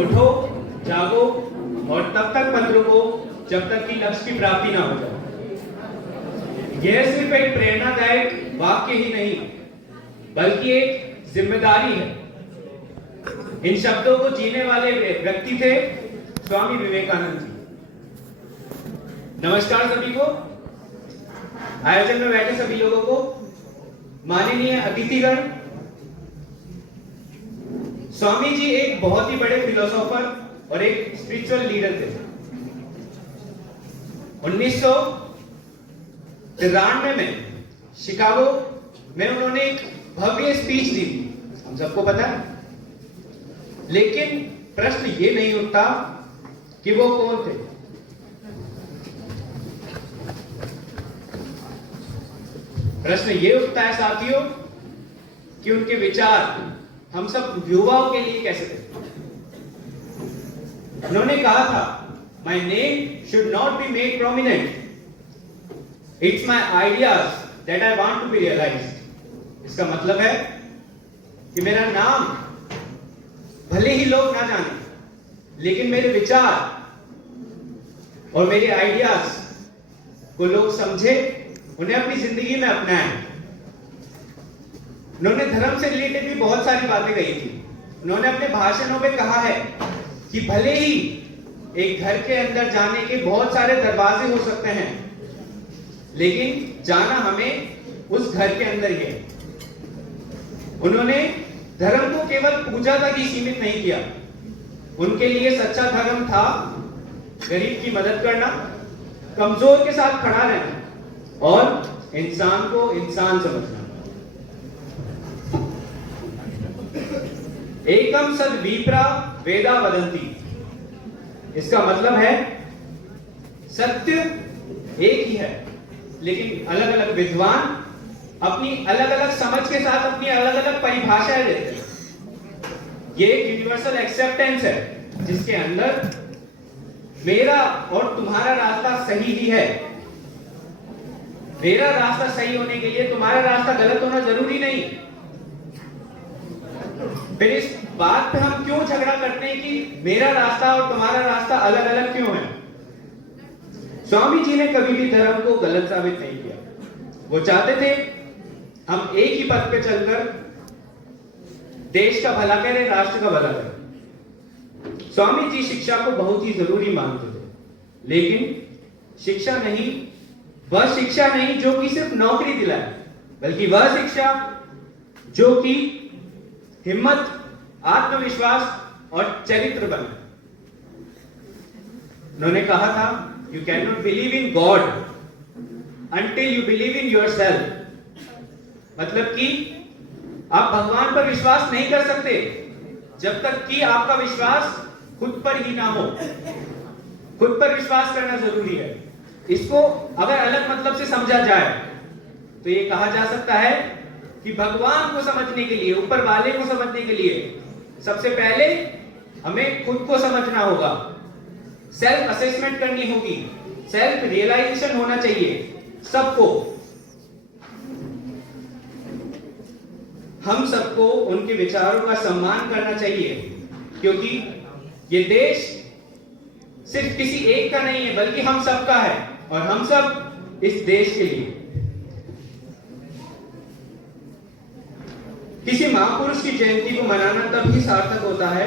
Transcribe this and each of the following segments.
उठो, जागो और तब तक मत रुको जब तक कि लक्ष्य की प्राप्ति ना हो जाए। यह सिर्फ एक प्रेरणादायक वाक्य ही नहीं, बल्कि एक जिम्मेदारी है। इन शब्दों को जीने वाले व्यक्ति थे स्वामी विवेकानंद जी। नमस्कार सभी को, आयोजन में बैठे सभी लोगों को, माननीय अतिथिगण। स्वामी जी एक बहुत ही बड़े फिलोसोफर और एक स्पिरिचुअल लीडर थे। 1993 में शिकागो में उन्होंने एक भव्य स्पीच दी थी, हम सबको पता है। लेकिन प्रश्न ये नहीं उठता कि वो कौन थे। प्रश्न ये उठता है साथियों कि उनके विचार हम सब युवाओं के लिए कैसे थे। उन्होंने कहा था, My name should not be made prominent. It's my ideas that I want to be realized. इसका मतलब है कि मेरा नाम भले ही लोग ना जाने, लेकिन मेरे विचार और मेरे आइडियाज को लोग समझे, उन्हें अपनी जिंदगी में अपनाएं। उन्होंने धर्म से रिलेटेड भी बहुत सारी बातें कही थी। उन्होंने अपने भाषणों में कहा है कि भले ही एक घर के अंदर जाने के बहुत सारे दरवाजे हो सकते हैं, लेकिन जाना हमें उस घर के अंदर ही है। उन्होंने धर्म को केवल पूजा तक ही सीमित नहीं किया। उनके लिए सच्चा धर्म था गरीब की मदद करना, कमजोर के साथ खड़ा रहना और इंसान को इंसान समझना। एकम सद विप्रा वेदा वदंती। इसका मतलब है सत्य एक ही है, लेकिन अलग अलग विद्वान अपनी अलग अलग समझ के साथ अपनी अलग अलग परिभाषाएं देते हैं। ये एक यूनिवर्सल एक्सेप्टेंस है जिसके अंदर मेरा और तुम्हारा रास्ता सही ही है। मेरा रास्ता सही होने के लिए तुम्हारा रास्ता गलत होना जरूरी नहीं। फिर इस बात पे हम क्यों झगड़ा करते हैं कि मेरा रास्ता और तुम्हारा रास्ता अलग अलग क्यों है। स्वामी जी ने कभी भी धर्म को गलत साबित नहीं किया। वो चाहते थे हम एक ही पथ पे चलकर देश का भला करें, राष्ट्र का भला करें। स्वामी जी शिक्षा को बहुत ही जरूरी मानते थे, लेकिन शिक्षा नहीं, वह शिक्षा नहीं जो कि सिर्फ नौकरी दिलाए, बल्कि वह शिक्षा जो कि हिम्मत, आत्मविश्वास और चरित्र बने। उन्होंने कहा था, you can not believe in God until you believe in yourself. मतलब कि आप भगवान पर विश्वास नहीं कर सकते जब तक कि आपका विश्वास खुद पर ही ना हो। खुद पर विश्वास करना जरूरी है। इसको अगर अलग मतलब से समझा जाए तो ये कहा जा सकता है कि भगवान को समझने के लिए, ऊपर वाले को समझने के लिए सबसे पहले हमें खुद को समझना होगा, सेल्फ असेसमेंट करनी होगी, सेल्फ रियलाइजेशन होना चाहिए सबको। हम सबको उनके विचारों का सम्मान करना चाहिए, क्योंकि ये देश सिर्फ किसी एक का नहीं है, बल्कि हम सबका है और हम सब इस देश के लिए। किसी महापुरुष की जयंती को मनाना तब ही सार्थक होता है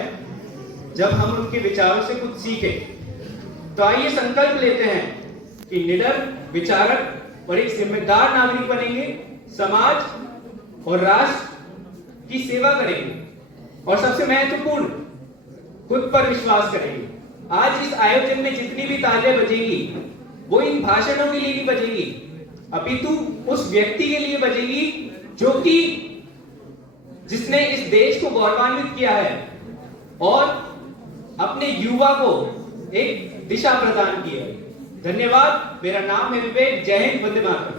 जब हम उनके विचारों से कुछ सीखें। तो आइए संकल्प लेते हैं कि निडर, विचारक और एक जिम्मेदार नागरिक बनेंगे, समाज और राष्ट्र की सेवा करेंगे और सबसे महत्वपूर्ण, खुद पर विश्वास करेंगे। आज इस आयोजन में जितनी भी तालियां बजेंगी वो इन भाषणों के लिए नहीं बजेंगी, अपितु उस व्यक्ति के लिए बजेंगी जो कि जिसने इस देश को गौरवान्वित किया है और अपने युवा को एक दिशा प्रदान की है। धन्यवाद। मेरा नाम है विवेक। जय हिंद, वंदे मातरम।